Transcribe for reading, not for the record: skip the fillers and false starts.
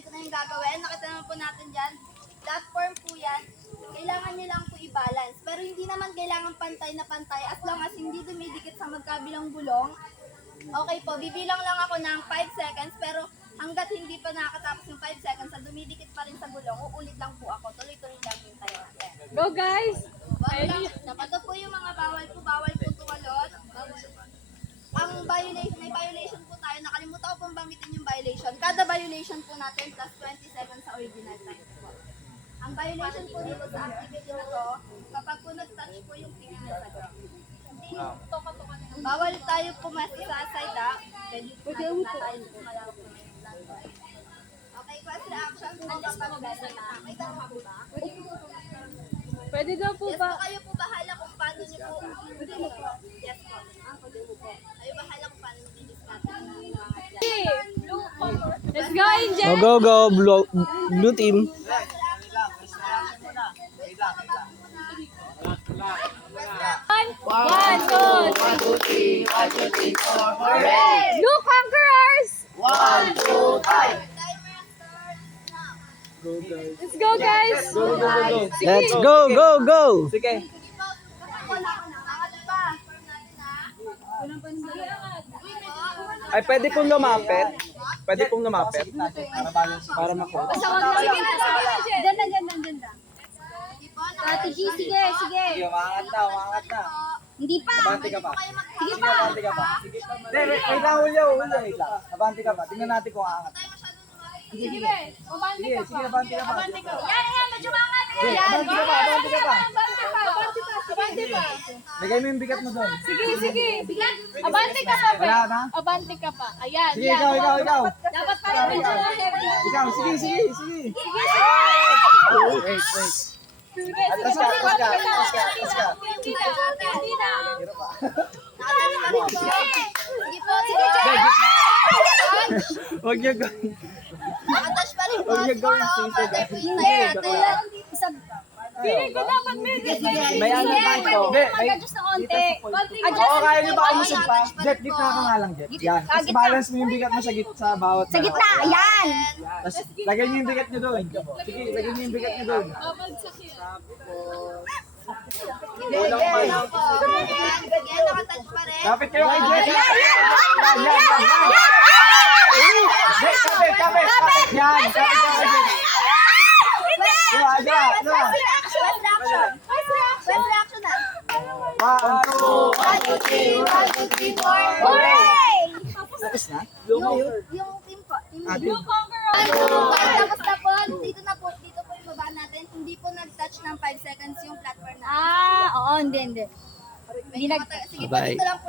explain ko na yung gagawin. Nakita naman po natin dyan. Platform po yan. Kailangan nyo lang po i-balance. Pero hindi naman kailangan pantay na pantay as long as hindi dumidikit sa magkabilang gulong. Okay po, bibilang lang ako ng 5 seconds pero hanggat hindi pa nakakatapos yung 5 seconds at dumidikit pa rin sa gulong, uulit lang po ako. Tuloy-tuloy lang yung tayo natin. Go guys! Dapat po yung mga bawal po tumalon. Ang violation, may violation po tayo. Nakalimutan ko pong banggitin yung violation. Kada violation po natin plus 20 seconds sa original time po. Ang violation po dito sa activity na to, kapag po nag-touch po yung pinig na sa ground. Bawal tayo pumasa sa side Pwede po natin na tayo sumalawak po. Okay, class reaction. Hanggang pag-gasa na. May tama po ba? Pwede daw po Yes ba? po, kayo po bahala kung paano nyo po. Yes po. Kayo bahala kung paano nyo diniscard ang mga Let's go, Angel! Go, blue team. One, two, three. Blue Conquerors! Let's go, guys! Let's go. Sige. Ay, pwede pong lumapit. Pwede pong lumapit. Para makuha. Sige na, dyan na. Strategy, sige. Sige, umangat na. Hindi pa. Abante ka pa. Sige pa. Abante ka pa. Hindi, wait lang, Julio. Wait lang. Abante ka pa. Tingnan natin kung aangat. Sige, umante Sige, ka sige, pa. abante ka pa. Abante ka. Yan, medyo mangat. Sige, abante ka pa. Abante pa. Lagay mo yung bigat mo doon. Sige. Abante ka pa, Pe. Wala na? Abante ka pa. Ayan, Sige, yan. ikaw. Dapat pa rin medyo heavy. Ikaw, sige. Wait. Sige. Atras ka. Hindi na. Hirap pa. Sige po, sige. Huwag niyo gawin. Nakatash pa rin po. Huwag niyo gawin sisig. Feeling ko dapat medyo. May ano pa ito. Hindi, may... Mag-adjust na konti. Oo, kaya niyo ba umusog pa? Jet, gitna ka nga lang, Jet. Yan. Tapos balance mo yung bigat mo sa bawat. Sa gitna, yan. Tapos lagay niyo yung bigat niyo doon. Sige, lagay niyo yung bigat niyo doon. Babagsak yan. Kulang pa lang. Yan, nakatouch pa rin. Kapit kayo kay Jet. Yan. Jet, kapit. Yan, kapit kayo kay Jet. Diba? First reaction na. 1, 2, 3. Hooray! Tapos na? Yung team po. Blue Conquerors! Tapos na po, dito po yung baba natin. Hindi po nag-touch ng 5 seconds yung platform natin. Oo, hindi. Sige po, Bye. dito lang po